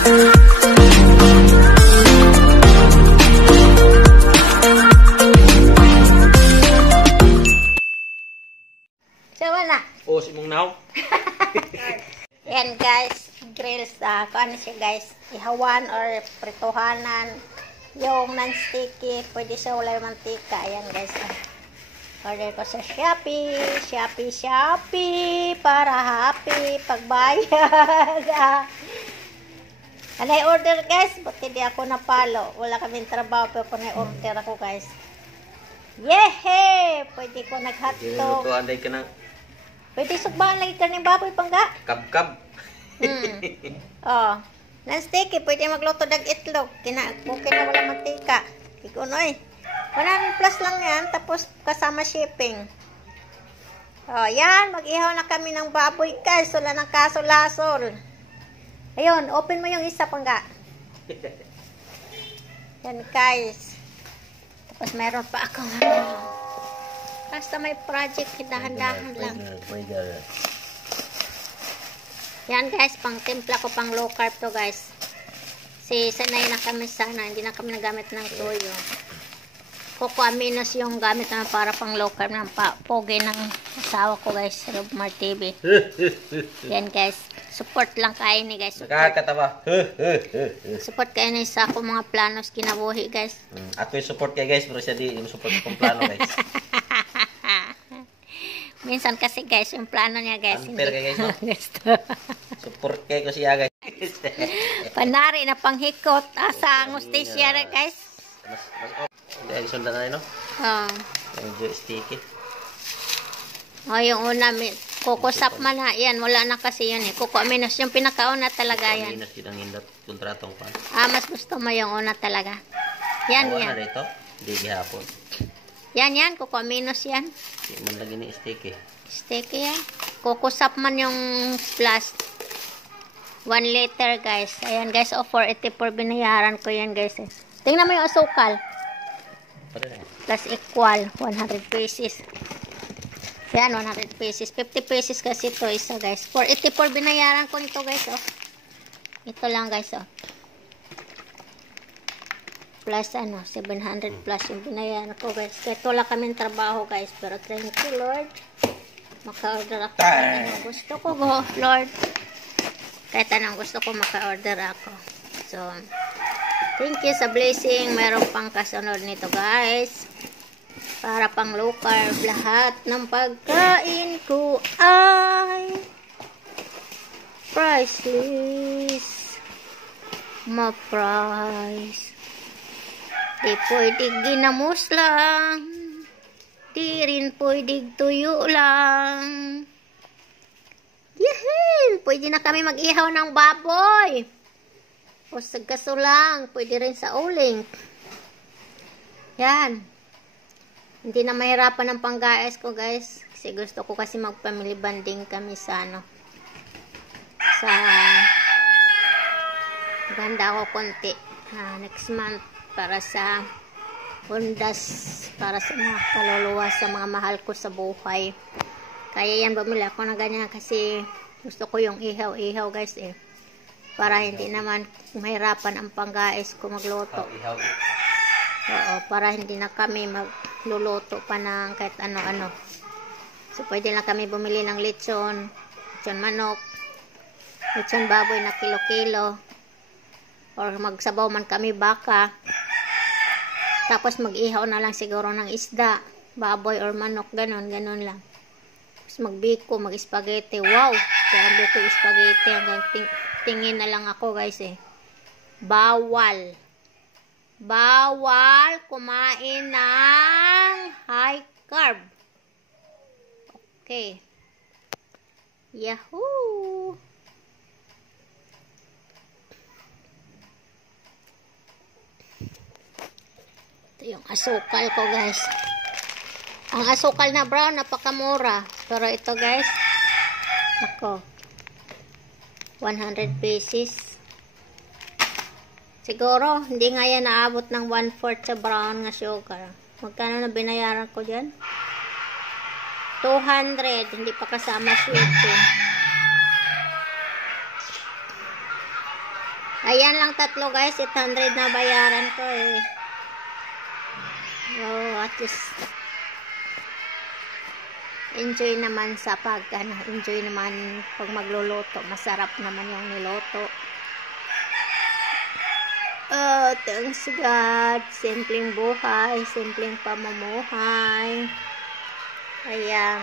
O, si mong now. Yan guys, grills. Kung ano siya guys, ihawan or prituhanan. Yung non-sticky, pwede siya wala yung mantika. Ayan guys. Order ko sa Shopee. Shopee. Para happy pagbayad. Ano order guys? Ba't hindi ako napalo? Wala kaming trabaho pero kung order ako guys. Yehe! Pwede ko nag-hotdog. Lutuan day ka ng Pwede sugbahan lagi ka ng baboy pangga. kab-kab. Oh. Non-sticky, pwede magluto ng itlog. Okay na wala mantika. Ikunoy. 100 plus lang yan, tapos kasama shipping. Oh, yan. Mag-ihaw na kami ng baboy guys. Wala ng kasol-lasol. Ayun, open mo yung isa pangga. Yan guys. Tapos meron pa ako. Basta may project, dahan-dahan lang. Yan guys, pang timpla ko, pang low carb to guys. Sanay na kami sana, hindi na kami nagamit ng toyo. Coco aminos yung gamit naman para pang low carb ng pogi ng asawa ko guys, Robmar TV. Yan guys, support lang kayo ni guys. Nakakatawa. Support kayo ni sa akong mga planos kinabuhi guys. Ako yung support kayo guys, pero siya di yung support kong plano guys. Minsan kasi guys, yung plano niya guys. Unfair kayo guys, no? Support kayo ko siya guys. Panari na panghikot. Sa angustisya rin guys. Hindi, sundan na rin, no? Medyo sticky. Yung una, kukusap man ha. Yan, wala na kasi yun eh. Kuko aminos, yung pinakauna talaga yan. Aminos yun ang hindot kontratong pan. Mas gusto mo yung una talaga. Yan, yan. Ano rito? Hindi gihapon. Yan, kuko aminos yan. Hindi man lagi ni sticky. Sticky yan. Kukusap man yung plus 1 liter guys. Ayan guys, 484 binayaran ko yan guys. Tingnan mo yung asukal. Plus equal 100 pesos. Yan, 100 pesos. 50 pesos kasi ito isa guys. 484 binayaran ko nito guys. Ito lang guys. Plus 700 plus yung binayaran ko guys. Kaya ito lang kaming trabaho guys. Pero thank you Lord. Maka-order ako. Anong gusto ko Lord. Kahit anong gusto ko maka-order ako. So, thank you sa blessing. Meron pang kasunod nito guys. Para pang low carb. Lahat ng pagkain ko ay priceless. Ma-price. Di pwede ginamos lang. Di rin pwede tuyo lang. Yahin! Pwede na kami mag-ihaw ng baboy. O sa gaso lang. Pwede rin sa uling. Yan. Hindi na mahirapan ang panggaes ko guys. Kasi gusto ko kasi mag-family bonding kami sa sa ganda ako konti. Next month. Para sa Hondas, para sa mga kaluluwa, sa mga mahal ko sa buhay. Kaya yan, bumili ako ng ganyan kasi gusto ko yung ihaw-ihaw guys eh. Para hindi naman mahirapan ang panggais ko magluto. Oo, para hindi na kami magluluto pa ng kahit ano-ano. So, pwede lang kami bumili ng lechon manok, lechon baboy na kilo-kilo. Or magsabaw man kami baka. Tapos mag-ihaw na lang siguro ng isda, baboy or manok, ganon lang. Tapos magbiko, mag-spaghetti. Wow! Grabe ko spaghetti. Hanggang tingin na lang ako guys eh. Bawal kumain ng high carb. Okay. Yahoo! Ito yung asukal ko guys. Ang asukal na brown napakamura. Pero ito guys, ako 100 pesos. Siguro hindi nga yan naabot ng 1/4 sa brown nga sugar. Magkano na binayaran ko dyan? 200. Hindi pa kasama shipping. Ayan lang tatlo guys, 800 na bayaran ko eh. Oh, at least enjoy naman sa enjoy naman pag magluluto. Masarap naman yung niluto. Oh, thanks God. Simpleng buhay, simpleng pamumuhay. Ayan.